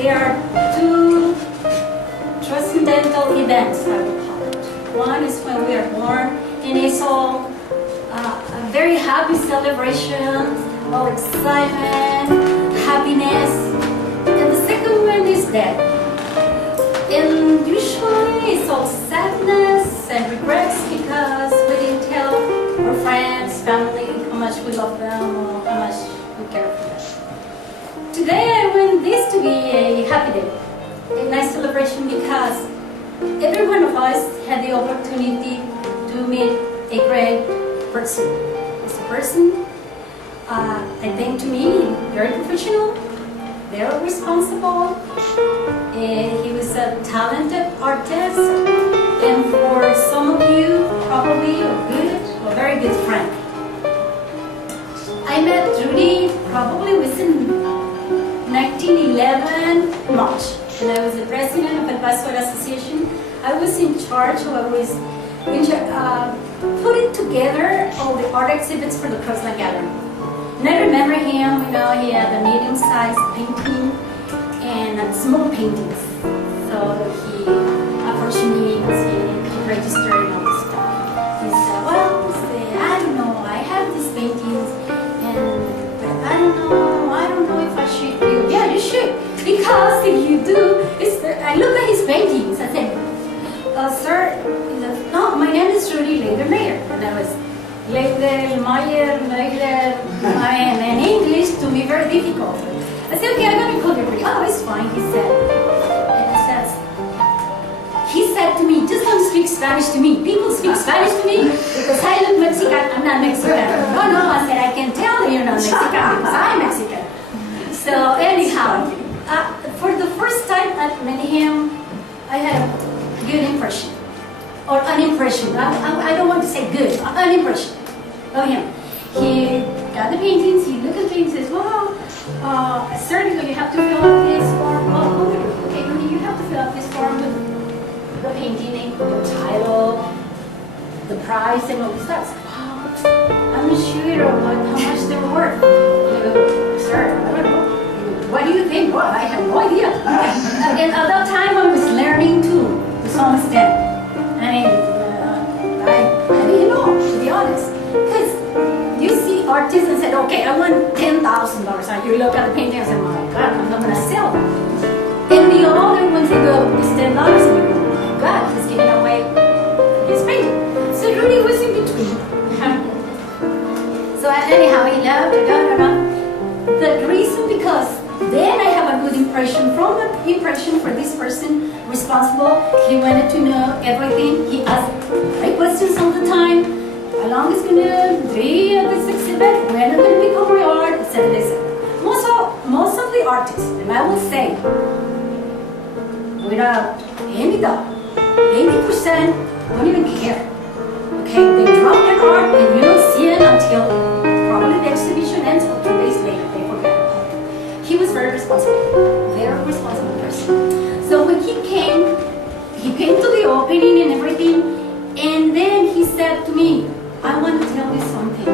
there are two transcendental events, I would call it. One is when we are born, and it's all a very happy celebration, all excitement, happiness. And the second one is death. And usually it's all sadness and regrets because we didn't tell our friends, family, how much we love them or how much we care for them. Today I want this to be a happy day, a nice celebration because every one of us had the opportunity to meet a great person. It's a person, I think to me, very professional, very responsible. He was a talented artist, and for some of you, probably a very good friend. I met Rudi probably within 1911 March, when I was the president of the Paso Association. I was in charge, I was putting together all the art exhibits for the Rosa Gallery. And I remember him, he had a medium-sized painting and small paintings. So he approached me and he registered and all this stuff. He said, well, I don't know, I have these paintings, but I don't know if I should do. Yeah, you should, because if you do, I look at his paintings, I said, sir, no, my name is Rudi Leidelmeijer, and I was Leidelmeijer, and in English to me very difficult. I said, okay, I'm going to call you Rudi. Oh, it's fine, he said. And he said to me, just don't speak Spanish to me. People speak Spanish to me because I look Mexican. I'm not Mexican. No, I said, I can tell you're not Mexican because I'm Mexican. So anyhow, for the first time I met him, I had a good impression. Or an impression. I don't want to say good, an impression of him. He got the paintings, he looked at the paintings, says, wow, certainly you have to fill out this form. Oh, okay, Rudi, you have to fill out this form with the painting, the title, the price, and all this stuff. Wow, I'm not sure how much they're worth. Sir, I don't know. What do you think? Well, I have no idea. And at that time, I was learning too, to some extent. I mean, I didn't know, to be honest. Because you see artists and said, okay, I want $10,000. And you look at the painting and say, my God, I'm not going to sell them. And the other ones, they go, it's $10. And you go, my God, he's giving away his painting. So Rudi was in between. So anyhow, he left, The reason, because then I have a good impression from the impression for this person responsible. He wanted to know everything. He asked great questions all the time. How long is going to be at this exhibit? When are going to become my art? Etc. Most of the artists, and I will say, without any doubt, 80% don't even care. Okay, they drop their art and you don't see it until probably the exhibition ends or 2 days later. They forget about it. He was very responsible person. So when he came to the opening and everything, and then he said to me, I want to tell you something.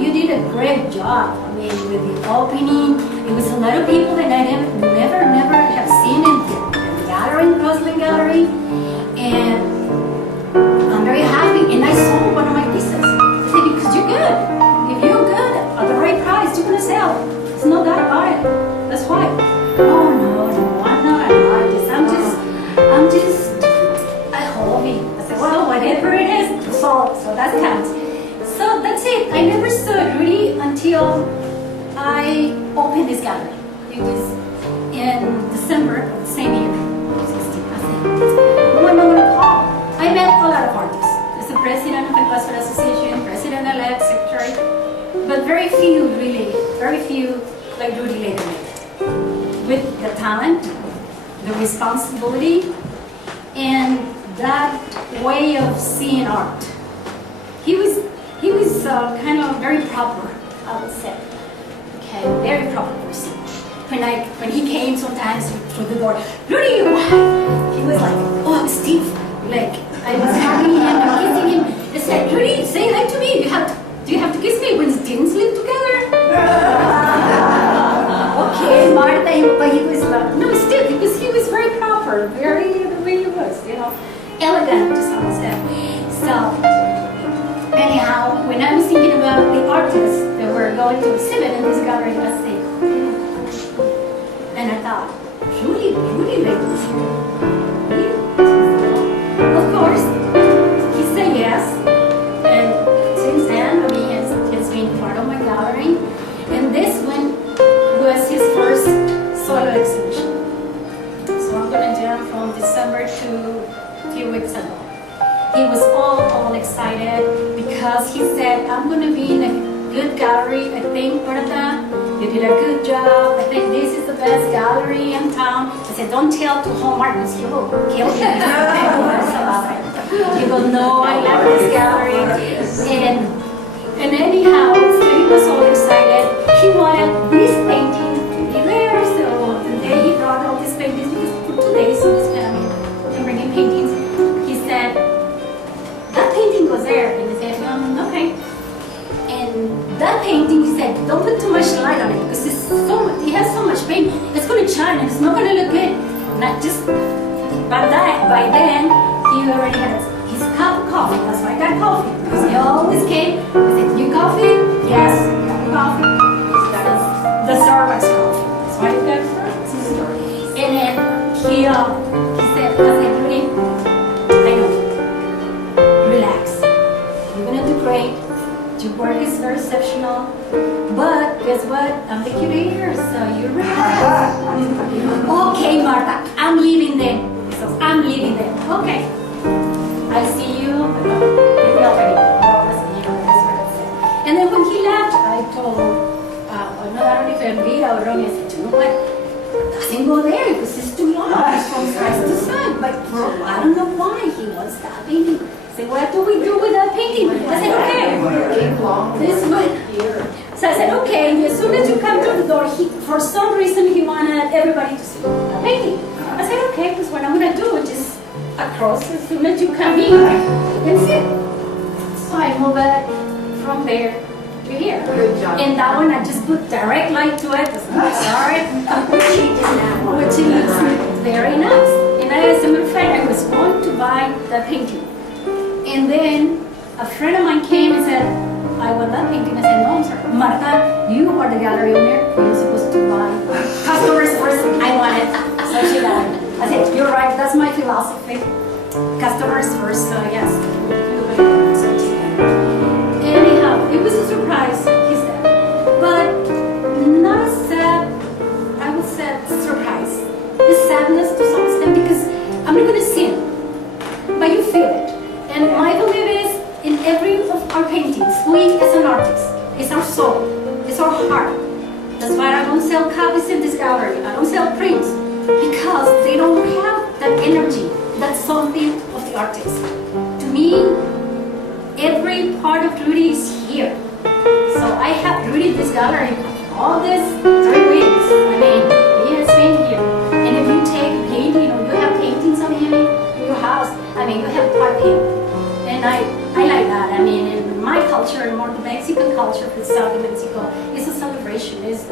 You did a great job. I mean, with the opening, it was a lot of people that I never have seen in the gallery, in Rosa Gallery, and I'm very happy. And I sold one of my pieces. I said, because you're good. If you're good at the right price, you're gonna sell. It's not that about it. That's why. Oh no, I'm not an artist. I'm just a hobby. I said, well, whatever it is, to solve. So that counts. So that's it. I never saw Rudi until I opened this gallery. It was in December of the same year. 16. I said, who am I going to call? I met a lot of artists. As the president of the Paso Association, president-elect, secretary, but very few, really, very few like Rudi Leidelmeijer. With the talent, the responsibility, and that way of seeing art. He was kind of very proper, I would say. Okay, very proper person. When he came sometimes through the door, Rudi, why? He was like, oh, Steve, like I was hugging him and kissing him. He said, Rudi, say hi to me. Do you have to kiss me when students live together? Okay, Martha Martha, but he was no, still, because he was very proper, very the way he was, elegant to some extent. So, anyhow, when I was thinking about the artists that were going to exhibit in this gallery, I said, and I thought, Rudi Leidelmeijer. Of course, he said yes, and since then, it's been part of my gallery, and this one was his first solo exhibition. So I'm going to jump from December to a few weeks ago. He was all excited because he said, I'm going to be in a good gallery. I think, Martha, you did a good job. I think this is the best gallery in town. I said, don't tell to Hallmark because he will kill me. He will know I love this gallery. And anyhow, so he was all excited. He wanted this painting to be there. So the day he brought all these paintings, because for 2 days he was bringing paintings, he said, that painting was there. And he said, okay. And that painting, he said, don't put too much light on it because he has so much paint, it's going to shine and it's not going to look good. Not just, but by then, he already had his cup of coffee. That's why I got coffee. Because he always came, I said, you coffee? Yes, coffee. The Starbucks coffee. That's why I got Starbucks. And then he said, Rudi, I know, relax. You're going to do great. Your work is very exceptional. But guess what? I'm the curator, so you're relax. Okay, Martha, I'm leaving then. So I'm leaving then. Okay. I'll see you in the opening. And then when he left, I told another friend, Vida or Ronnie, I said, you know what? Doesn't go there because it's too long. It's from side to side. But I don't know why he wants that painting. I said, what do we do with that painting? I said, okay. This one. So I said, okay. And as soon as you come to the door, for some reason, he wanted everybody to see the painting. I said, okay, because what I'm going to do is just across as soon as you come in. That's it. So I move it from there to here. Good job. And that one I just put direct light to it. Sorry. Which looks very nice. And as a matter of fact, I was going to buy the painting. And then a friend of mine came and said, I want that painting. I said, no, I'm sorry. Martha, you are the gallery owner. You're supposed to buy. Customers first, I want it. So she got it. I said, you're right, that's my philosophy. Customers first, so yes. Anyhow, it was a surprise, he said. But not a sad, I would say surprise. It's sadness to some extent because I'm not going to see it, but you feel it. And my belief is in every of our paintings, we as an artist, it's our soul, it's our heart. That's why I don't sell copies in this gallery. I don't sell prints because they don't have that energy. That's something of the artist. To me, every part of Rudi is here. So I have Rudi in this gallery all these 3 weeks. I mean, he has been here. And if you take a painting or you have paintings of him in your house, I mean, you have part of him. And I like that. I mean, in my culture, more the Mexican culture, for South of Mexico, it's a celebration. It's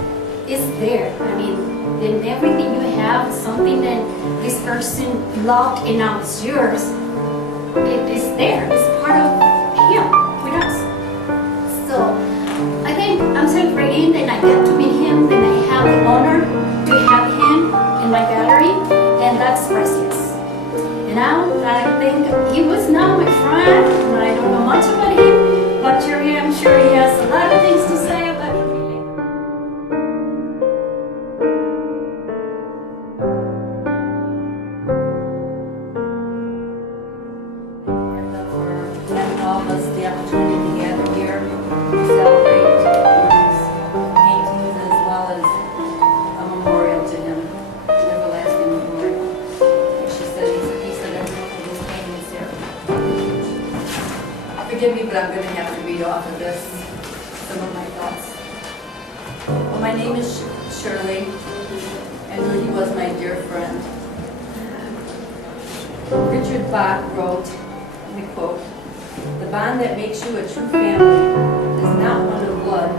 there. I mean, then everything you have is something that this person loved and now it's yours. It is there. It's part of him with us. So I think I'm celebrating and I get to meet him and I have the honor to have him in my gallery, and that's priceless. And now I think he was not my friend, but I don't know much about him, but I'm sure he has a lot of things to say about him. All of us the opportunity to gather here to celebrate his paintings as well as a memorial to him, an everlasting memorial. She said he's a piece of everything in his paintings here. Forgive me, but I'm going to have to read off of this some of my thoughts. Well, my name is Shirley, and Rudi was my dear friend. Richard Bach wrote, and I quote, "The bond that makes you a true family is not one of blood,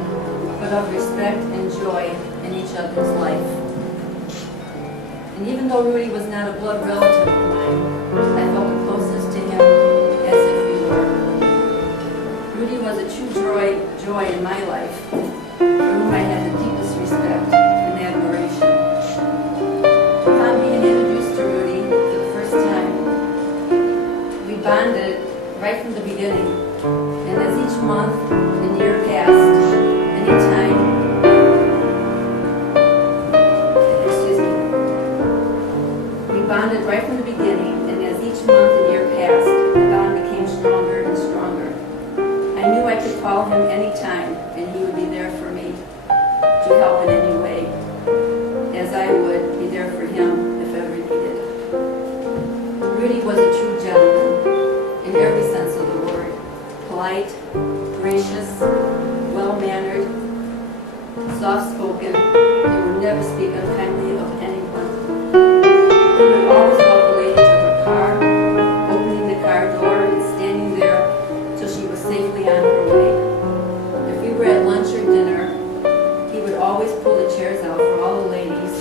but of respect and joy in each other's life." And even though Rudi was not a blood relative of mine, I felt the closest to him as if we were. Rudi was a true joy in my life, for whom I had the deepest respect and admiration. Upon being introduced to Rudi for the first time, we bonded right from the beginning, and as each month and year passed, bonded right from the beginning, and as each month and year passed, the bond became stronger and stronger. I knew I could call him any time, and he would be there for me to help in any way, as I would be there for him if ever needed. Rudi was a true gentleman in every sense of the word. Polite, gracious, well-mannered, soft-spoken. He would never speak unkindly of anyone. He would always walk the lady to her car, opening the car door and standing there till she was safely on her way. If we were at lunch or dinner, he would always pull the chairs out for all the ladies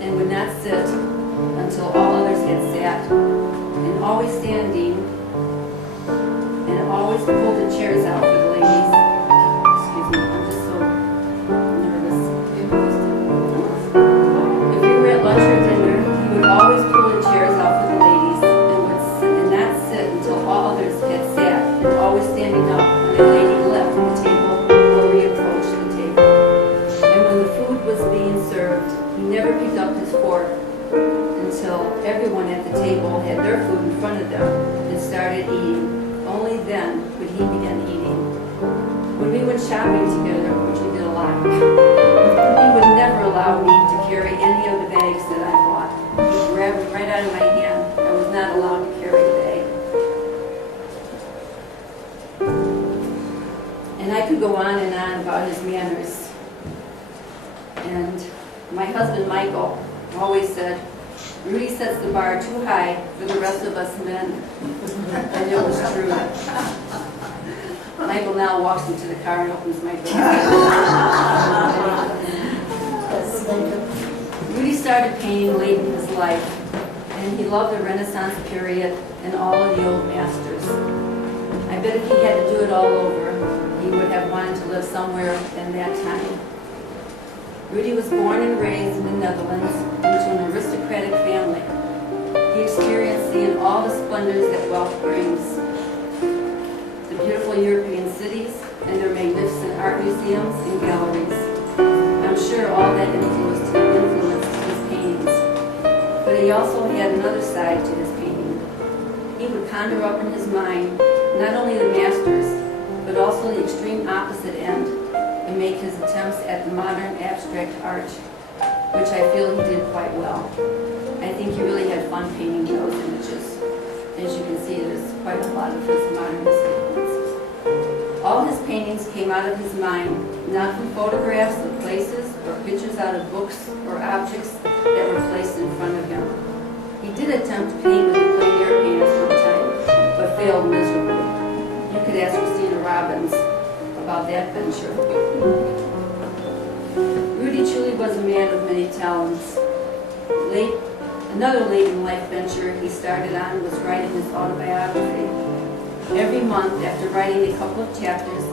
and would not sit until all others had sat, and always standing and always pulled the chairs out for the ladies. Excuse me, I'm just so nervous. If we were at lunch or dinner, he would always pull the chairs out for the ladies and not sit until all others had sat, and always standing up when a lady left the table or reapproached the table. And when the food was being served, he never picked up his fork until everyone at the table had their food in front of them and started eating. Only then would he begin eating. When we went shopping together, which we did a lot, he would never allow me to carry any of the bags that I bought. He would grab them right out of my hand. I was not allowed to carry the bag. And I could go on and on about his manners. And my husband, Michael, always said, Rudi sets the bar too high for the rest of us men. And it was true. Michael now walks into the car and opens my door. Rudi started painting late in his life, and he loved the Renaissance period and all of the old masters. I bet if he had to do it all over, he would have wanted to live somewhere in that time. Rudi was born and raised in the Netherlands into an aristocratic family. He experienced seeing all the splendors that wealth brings. The beautiful European cities and their magnificent art museums and galleries. I'm sure all that influenced his paintings. But he also had another side to his painting. He would conjure up in his mind not only the masters, but also the extreme opposite end, and make his attempts at the modern abstract art, which I feel he did quite well. I think he really had fun painting those images. As you can see, there's quite a lot of his modernist influences. All his paintings came out of his mind, not from photographs of places or pictures out of books or objects that were placed in front of him. He did attempt to paint with the plein air painters one time, but failed miserably. You could ask Christina Robbins about that venture. Rudi truly was a man of many talents. Another late in life venture he started on was writing his autobiography. Every month, after writing a couple of chapters,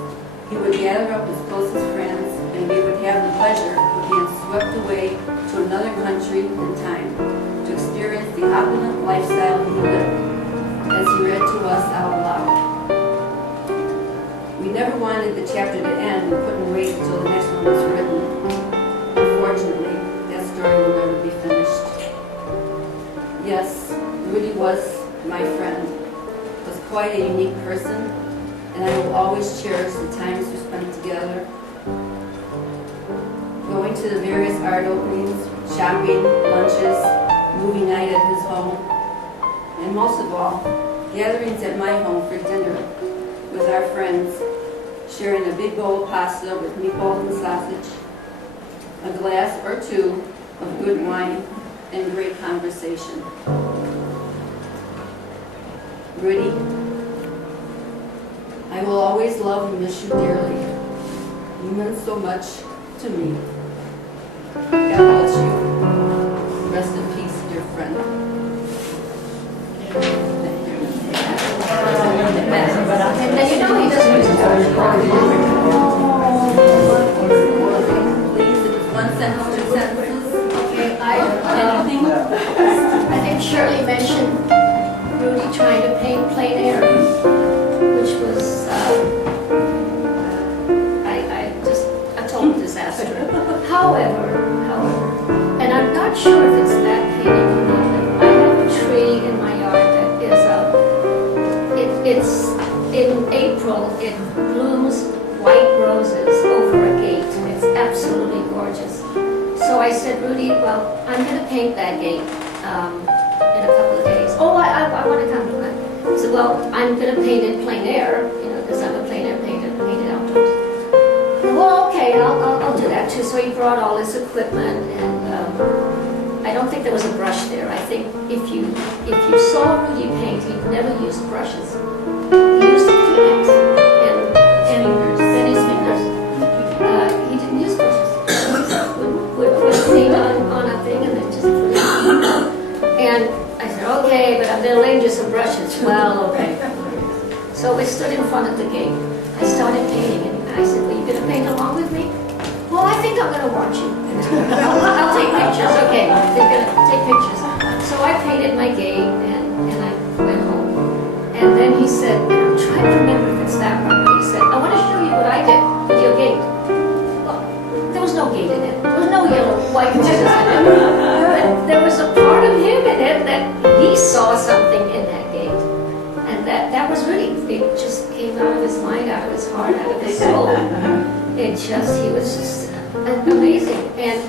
he would gather up his closest friends, and we would have the pleasure of being swept away to another country and time to experience the opulent lifestyle he lived, as he read to us out loud. We never wanted the chapter to end and couldn't wait until the next one was written. Unfortunately, that story will never be finished. Yes, Rudi was my friend, was quite a unique person, and I will always cherish the times we spent together, going to the various art openings, shopping, lunches, movie night at his home, and most of all, gatherings at my home for dinner with our friends, sharing a big bowl of pasta with meatballs and sausage, a glass or two of good wine, and great conversation. Rudi, I will always love and miss you dearly. You meant so much to me. God bless you. Shirley mentioned Rudi trying to paint plein air, which was a total disaster. However, and I'm not sure if it's that painting or not, but I have a tree in my yard that is it's in April, it blooms white roses over a gate. It's absolutely gorgeous. So I said, Rudi, well, I'm going to paint that gate in a couple of days. Oh, I want to come to that. I said, well, I'm going to paint it plein air, because I'm a plein air painter, paint it outdoors. Well, okay, I'll do that too. So he brought all his equipment, and I don't think there was a brush there. I think if you saw Rudi paint, he never used brushes. He used Kleenex and his fingers. He didn't use brushes. Would put paint on a thing and then just put it on. And I said, okay, but I'm going to lend you some brushes. Well, okay. So we stood in front of the gate. I started painting, and I said, well, you going to paint along with me? Well, I think I'm going to watch you. I'll take pictures. Okay, they're going to take pictures. So I painted my gate, and I went home. And then he said, and I'm trying to remember if it's that one, but he said, I want to show you what I did with your gate. Well, there was no gate in it. There was no yellow, white roses in it. But there was a part of him in it that he saw something in that gate. And that was really, it just came out of his mind, out of his heart, out of his soul. He was just amazing. And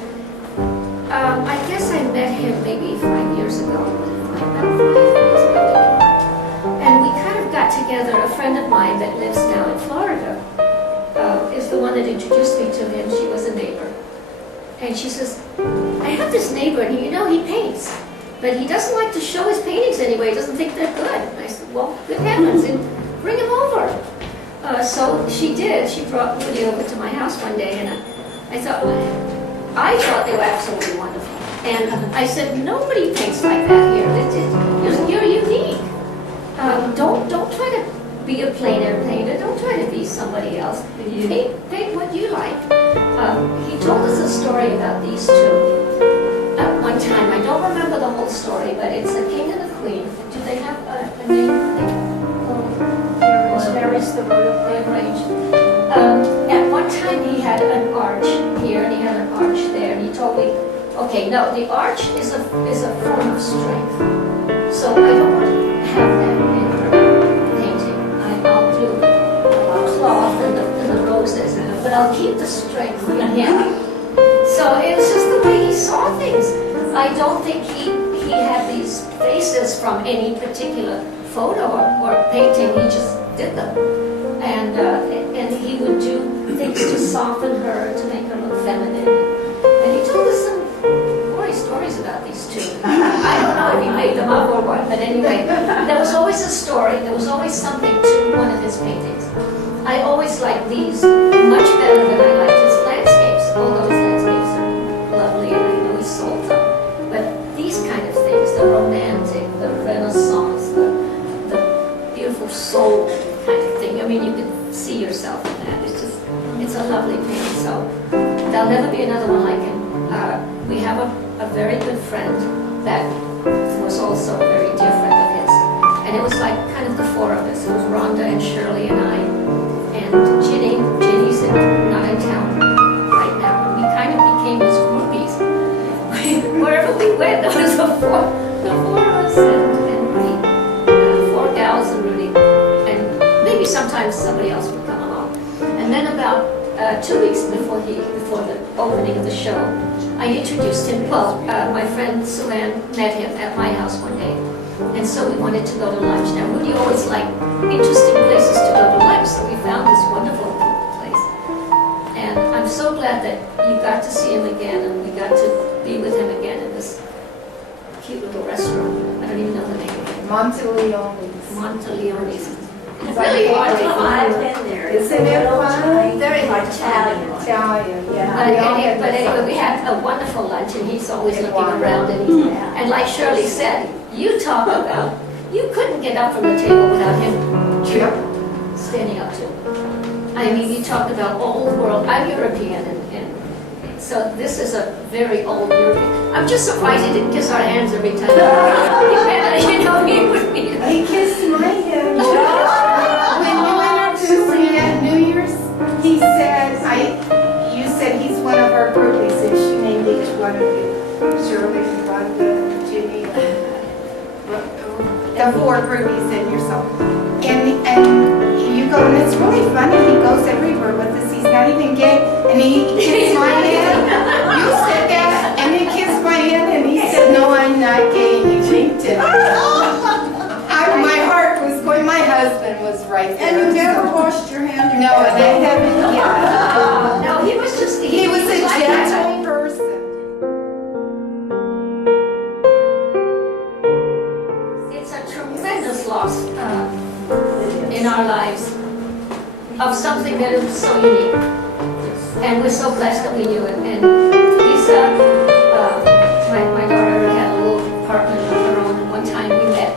I guess I met him maybe 5 years ago. About 5 years ago. And we kind of got together. A friend of mine that lives now in Florida is the one that introduced me to him. She was a neighbor. And she says, I have this neighbor, and he paints. But he doesn't like to show his paintings anyway. He doesn't think they're good. And I said, well, good heavens, and bring him over. So she did. She brought Rudi over to my house one day, and I thought they were absolutely wonderful. And I said, nobody paints like that here. You're unique. Don't try to be a plein air painter. Don't try to be somebody else. Paint what you like. He told us a story about these two. At one time, I don't remember the whole story, but it's a king and a queen. Do they have a name? Mary's the royal range. At one time he had an arch here and he had an arch there, and he told me, okay, no, the arch is a form of strength. So I don't want to have that in her painting. I'll do cloth and the roses, but I'll keep the strength in him. So it was just the way he saw things. I don't think he had these faces from any particular photo or painting. He just did them, and he would do things to soften her, to make her look feminine. And he told us some gory stories about these two. I don't know if he made them up or what, but anyway, there was always a story. There was always something to one of his paintings. I always liked these much better than I liked his landscapes. Although his landscapes are lovely, and I know he sold them, but these kind of things, the romantic, the Renaissance, the beautiful soul kind of thing. I mean, you can see yourself in that. It's a lovely painting. So there'll never be another one like him. We have a very good friend that was also a very dear friend of his. And it was like kind of the four of us. It was Rhonda and Shirley and I. And Ginny's not in town right now. And we kind of became his groupies. Wherever we went, there was the four of us and Rudi. Four gals and Rudi. And maybe sometimes somebody else would come along. And then about 2 weeks before the opening of the show, I introduced him. Well, my friend Suanne met him at my house one day, and so we wanted to go to lunch. Now, Rudi always liked interesting places to go to lunch, so we found this wonderful place. And I'm so glad that you got to see him again, and we got to be with him again in this cute little restaurant. I don't even know the name of it. Monteleone's. It's really hard to find. I've been there. Isn't it fun? Very Italian. Yeah. But anyway, we had a wonderful lunch, and he's always looking around. And like Shirley said, you talk about, you couldn't get up from the table without him standing up to. I mean, you talk about old world. I'm European, and So this is a very old Yuri. I'm just surprised he didn't kiss our hands every time. You know, he would be. He kissed my hand. When we went up to see at New Year's, he said, you said he's one of our groupies, and she named each one of you. Shirley, Rhonda, Ginny, the 4 groupies and yourself. And you go, and it's really funny, he goes everywhere with us, he's not even gay, and he kissed my hand. You said that, and he kissed my hand, and he said, no, I'm not gay, and he winked at me. My heart was going, my husband was right there. And you never washed your hands? No, and I haven't yet. No, he was just. He was a like that. gentle person. It's a tremendous loss in our lives of something that is so unique. And we're so blessed that we knew it. And Lisa, my daughter had a little apartment of her own, and one time we met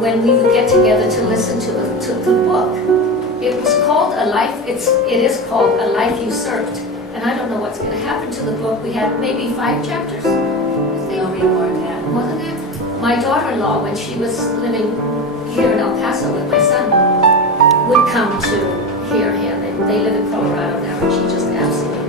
when we would get together to listen to the book. It was called it is called A Life Usurped. And I don't know what's going to happen to the book. We had maybe 5 chapters. There'll be more than that. Wasn't it? My daughter-in-law, when she was living here in El Paso with my son, would come to hear him, and they live in Colorado now, and she just absolutely